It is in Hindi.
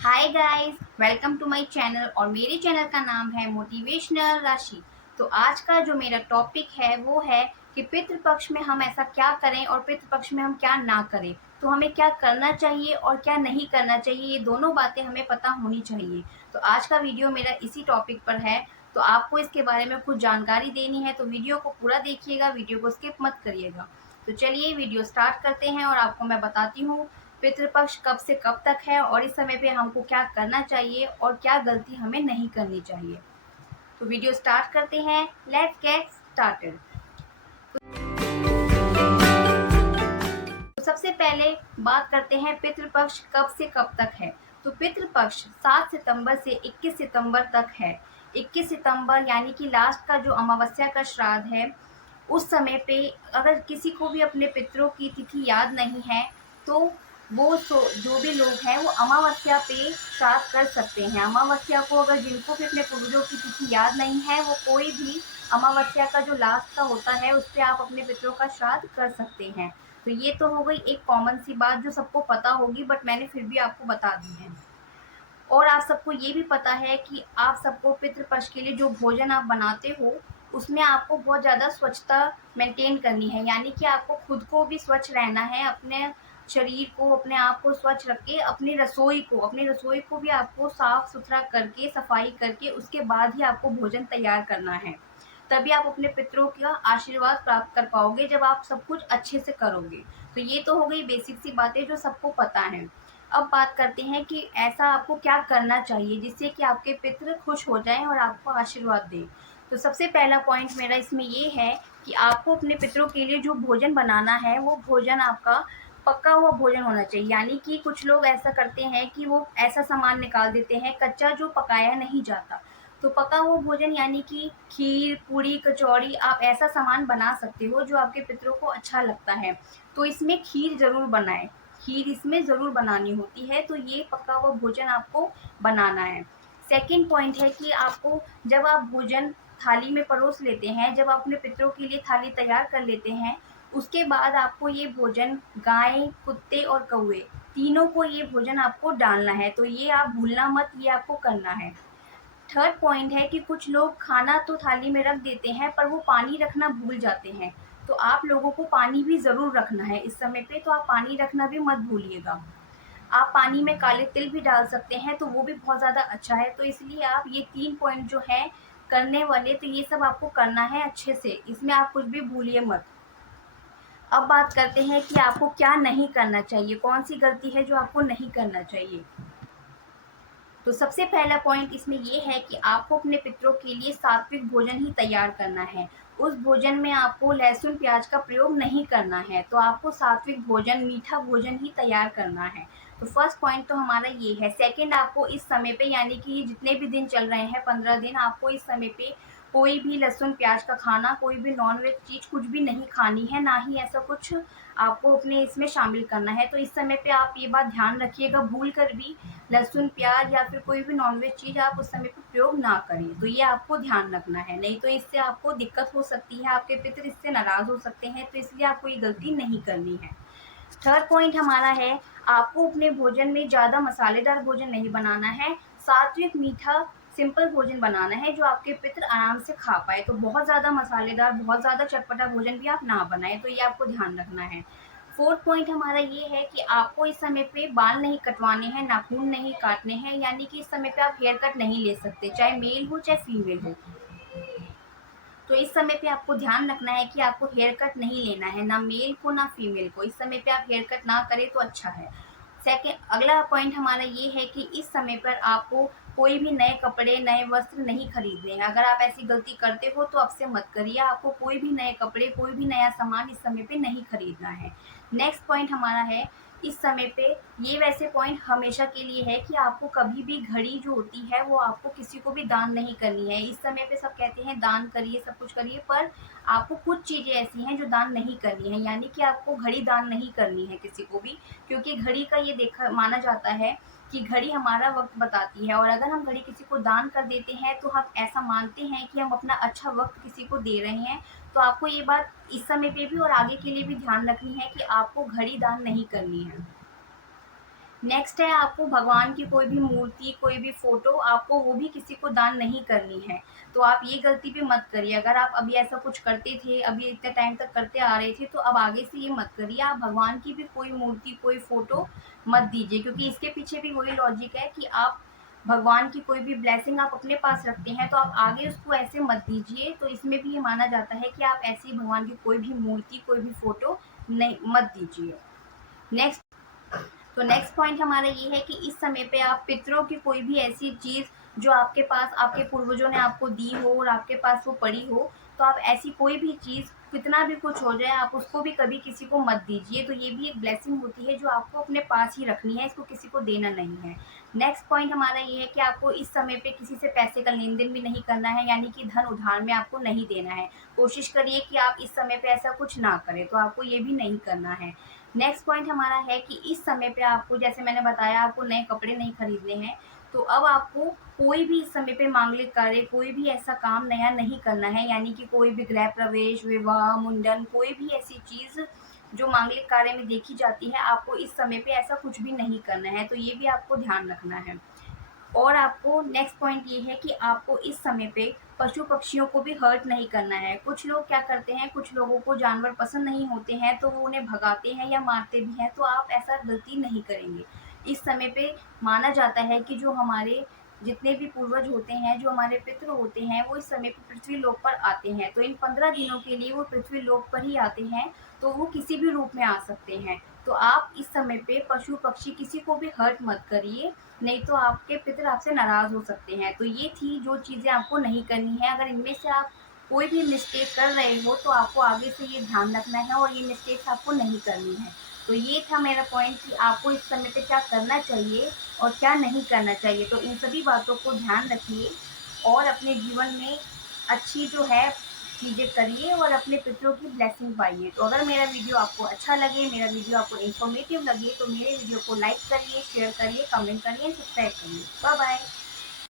Hi guys, welcome to my channel और मेरे चैनल का नाम है मोटिवेशनल राशि। तो आज का जो मेरा टॉपिक है वो है कि पितृपक्ष में हम ऐसा क्या करें और पितृपक्ष में हम क्या ना करें। तो हमें क्या करना चाहिए और क्या नहीं करना चाहिए, ये दोनों बातें हमें पता होनी चाहिए। तो आज का वीडियो मेरा इसी टॉपिक पर है। तो आपको इसके बारे में कुछ जानकारी देनी है, तो वीडियो को पूरा देखिएगा, वीडियो को स्किप मत करिएगा। तो चलिए वीडियो स्टार्ट करते हैं और आपको मैं बताती हूँ पितृपक्ष कब से कब तक है और इस समय पे हमको क्या करना चाहिए और क्या गलती हमें नहीं करनी चाहिए। तो वीडियो स्टार्ट करते हैं। Let's get started. तो सबसे पहले बात करते हैं पितृपक्ष कब से कब तक है। तो पितृपक्ष 7 सितंबर से 21 सितंबर तक है। 21 सितंबर यानी कि लास्ट का जो अमावस्या का श्राद्ध है, उस समय पे अगर किसी को भी अपने पितरों की तिथि याद नहीं है तो वो जो भी लोग हैं वो अमावस्या पे श्राद्ध कर सकते हैं। अमावस्या को अगर जिनको भी अपने पूर्वजों की तिथि याद नहीं है वो कोई भी अमावस्या का जो लास्ट का होता है उस पर आप अपने पितरों का श्राद्ध कर सकते हैं। तो ये तो हो गई एक कॉमन सी बात जो सबको पता होगी, बट मैंने फिर भी आपको बता दी है। और आप सबको ये भी पता है कि आप सबको पितृपक्ष के लिए जो भोजन आप बनाते हो उसमें आपको बहुत ज़्यादा स्वच्छता मेंटेन करनी है, यानी कि आपको खुद को भी स्वच्छ रहना है, अपने शरीर को, अपने आप को स्वच्छ रख के अपनी रसोई को भी आपको साफ सुथरा करके, सफाई करके उसके बाद ही आपको भोजन तैयार करना है। तभी आप अपने पितरों का आशीर्वाद प्राप्त कर पाओगे जब आप सब कुछ अच्छे से करोगे। तो ये तो हो गई बेसिक सी बातें जो सबको पता है। अब बात करते हैं कि ऐसा आपको क्या करना चाहिए जिससे कि आपके पितृ खुश हो जाएं और आपको आशीर्वाद दें। तो सबसे पहला पॉइंट मेरा इसमें ये है कि आपको अपने पितरों के लिए जो भोजन बनाना है वो भोजन आपका पका हुआ भोजन होना चाहिए। यानी कि कुछ लोग ऐसा करते हैं कि वो ऐसा सामान निकाल देते हैं कच्चा जो पकाया नहीं जाता। तो पका हुआ भोजन यानी कि खीर, पूड़ी, कचौड़ी, आप ऐसा सामान बना सकते हो जो आपके पितरों को अच्छा लगता है। तो इसमें खीर ज़रूर बनाएं, खीर इसमें ज़रूर बनानी होती है। तो ये पका हुआ भोजन आपको बनाना है। सेकंड पॉइंट है कि आपको जब आप भोजन थाली में परोस लेते हैं, जब आप अपने पितरों के लिए थाली तैयार कर लेते हैं, उसके बाद आपको ये भोजन गाय, कुत्ते और कौवे तीनों को ये भोजन आपको डालना है। तो ये आप भूलना मत, ये आपको करना है। थर्ड पॉइंट है कि कुछ लोग खाना तो थाली में रख देते हैं पर वो पानी रखना भूल जाते हैं। तो आप लोगों को पानी भी ज़रूर रखना है इस समय पे, तो आप पानी रखना भी मत भूलिएगा। आप पानी में काले तिल भी डाल सकते हैं तो वो भी बहुत ज़्यादा अच्छा है। तो इसलिए आप ये 3 पॉइंट जो है करने वाले, तो ये सब आपको करना है अच्छे से, इसमें आप कुछ भी भूलिए मत। अब बात करते हैं कि आपको क्या नहीं करना चाहिए, कौन सी गलती है जो आपको नहीं करना चाहिए। तो सबसे पहला पॉइंट इसमें ये है कि आपको अपने पितरों के लिए सात्विक भोजन ही तैयार करना है। उस भोजन में आपको लहसुन प्याज का प्रयोग नहीं करना है। तो आपको सात्विक भोजन, मीठा भोजन ही तैयार करना है। तो फर्स्ट पॉइंट तो हमारा ये है। सेकंड, आपको इस समय पे यानी कि ये जितने भी दिन चल रहे हैं 15 दिन, आपको इस समय पे कोई भी लहसुन प्याज का खाना, कोई भी नॉनवेज चीज़ कुछ भी नहीं खानी है, ना ही ऐसा कुछ आपको अपने इसमें शामिल करना है। तो इस समय पे आप ये बात ध्यान रखिएगा, भूल कर भी लहसुन प्याज या फिर कोई भी नॉनवेज चीज़ आप उस समय पे प्रयोग ना करें। तो ये आपको ध्यान रखना है, नहीं तो इससे आपको दिक्कत हो सकती है, आपके पितर इससे नाराज़ हो सकते हैं। तो इसलिए आपको ये गलती नहीं करनी है। थर्ड पॉइंट हमारा है, आपको अपने भोजन में ज़्यादा मसालेदार भोजन नहीं बनाना है। सात्विक, मीठा, सिंपल भोजन बनाना है जो आपके पितर आराम से खा पाए। तो बहुत ज़्यादा मसालेदार, बहुत ज़्यादा चटपटा भोजन भी आप ना बनाएं। तो ये आपको ध्यान रखना है। फोर्थ पॉइंट हमारा ये है कि आपको इस समय पे बाल नहीं कटवाने हैं, नाखून नहीं काटने हैं। यानी कि इस समय पे आप हेयर कट नहीं ले सकते, चाहे मेल हो चाहे फीमेल हो। तो इस समय पे आपको ध्यान रखना है कि आपको हेयर कट नहीं लेना है, ना मेल को ना फीमेल को। इस समय पे आप हेयर कट ना करें तो अच्छा है। सेकेंड, अगला पॉइंट हमारा ये है कि इस समय पर आपको कोई भी नए कपड़े, नए वस्त्र नहीं खरीदने हैं। अगर आप ऐसी गलती करते हो तो अब से मत करिए। आपको कोई भी नए कपड़े, कोई भी नया सामान इस समय पे नहीं खरीदना है। नेक्स्ट पॉइंट हमारा है, इस समय पे ये वैसे पॉइंट हमेशा के लिए है कि आपको कभी भी घड़ी जो होती है वो आपको किसी को भी दान नहीं करनी है। इस समय पे सब कहते हैं दान करिए, सब कुछ करिए, पर आपको कुछ चीज़ें ऐसी हैं जो दान नहीं करनी है। यानी कि आपको घड़ी दान नहीं करनी है किसी को भी, क्योंकि घड़ी का ये देखा माना जाता है कि घड़ी हमारा वक्त बताती है, और अगर हम घड़ी किसी को दान कर देते हैं तो हम ऐसा मानते हैं कि हम अपना अच्छा वक्त किसी को दे रहे हैं। तो आपको ये बात इस समय पे भी और आगे के लिए भी ध्यान रखनी है कि आपको घड़ी दान नहीं करनी है। नेक्स्ट है, आपको भगवान की कोई भी मूर्ति, कोई भी फ़ोटो आपको वो भी किसी को दान नहीं करनी है। तो आप ये गलती भी मत करिए। अगर आप अभी ऐसा कुछ करते थे, अभी इतने टाइम तक करते आ रहे थे, तो अब आगे से ये मत करिए। आप भगवान की भी कोई मूर्ति, कोई फ़ोटो मत दीजिए, क्योंकि इसके पीछे भी वही लॉजिक है कि आप भगवान की कोई भी ब्लेसिंग आप अपने पास रखते हैं, तो आप आगे उसको ऐसे मत दीजिए। तो इसमें भी ये माना जाता है कि आप ऐसी भगवान की कोई भी मूर्ति, कोई भी फ़ोटो नहीं मत दीजिए। नेक्स्ट, तो नेक्स्ट पॉइंट हमारा ये है कि इस समय पे आप पितरों की कोई भी ऐसी चीज़ जो आपके पास आपके पूर्वजों ने आपको दी हो और आपके पास वो पड़ी हो, तो आप ऐसी कोई भी चीज़ कितना भी कुछ हो जाए आप उसको भी कभी किसी को मत दीजिए। तो ये भी एक ब्लेसिंग होती है जो आपको अपने पास ही रखनी है, इसको किसी को देना नहीं है। नेक्स्ट पॉइंट हमारा ये है कि आपको इस समय पे किसी से पैसे का लेन देन भी नहीं करना है, यानी कि धन उधार में आपको नहीं देना है। कोशिश करिए कि आप इस समय पे ऐसा कुछ ना करें, तो आपको ये भी नहीं करना है। नेक्स्ट पॉइंट हमारा है कि इस समय पे आपको, जैसे मैंने बताया, आपको नए कपड़े नहीं खरीदने हैं। तो अब आपको कोई भी इस समय पे मांगलिक कार्य, कोई भी ऐसा काम नया नहीं करना है, यानी कि कोई भी गृह प्रवेश, विवाह, मुंडन, कोई भी ऐसी चीज़ जो मांगलिक कार्य में देखी जाती है, आपको इस समय पे ऐसा कुछ भी नहीं करना है। तो ये भी आपको ध्यान रखना है। और आपको नेक्स्ट पॉइंट ये है कि आपको इस समय पे पशु पक्षियों को भी हर्ट नहीं करना है। कुछ लोग क्या करते हैं, कुछ लोगों को जानवर पसंद नहीं होते हैं, तो वो उन्हें भगाते हैं या मारते भी हैं, तो आप ऐसा गलती नहीं करेंगे। इस समय पे माना जाता है कि जो हमारे जितने भी पूर्वज होते हैं, जो हमारे पितृ होते हैं, वो इस समय पे पृथ्वी लोक पर आते हैं। तो इन 15 दिनों के लिए वो पृथ्वी लोक पर ही आते हैं, तो वो किसी भी रूप में आ सकते हैं। तो आप इस समय पे पशु पक्षी किसी को भी हर्ट मत करिए, नहीं तो आपके पितर आपसे नाराज़ हो सकते हैं। तो ये थी जो चीज़ें आपको नहीं करनी है। अगर इनमें से आप कोई भी मिस्टेक कर रहे हो, तो आपको आगे से ये ध्यान रखना है और ये मिस्टेक्स आपको नहीं करनी है। तो ये था मेरा पॉइंट कि आपको इस समय पे क्या करना चाहिए और क्या नहीं करना चाहिए। तो इन सभी बातों को ध्यान रखिए और अपने जीवन में अच्छी जो है चीज़ें करिए और अपने पितरों की ब्लेसिंग पाइए। तो अगर मेरा वीडियो आपको अच्छा लगे, मेरा वीडियो आपको इन्फॉर्मेटिव लगे, तो मेरे वीडियो को लाइक करिए, शेयर करिए, कमेंट करिए, सब्सक्राइब करिए। Bye bye.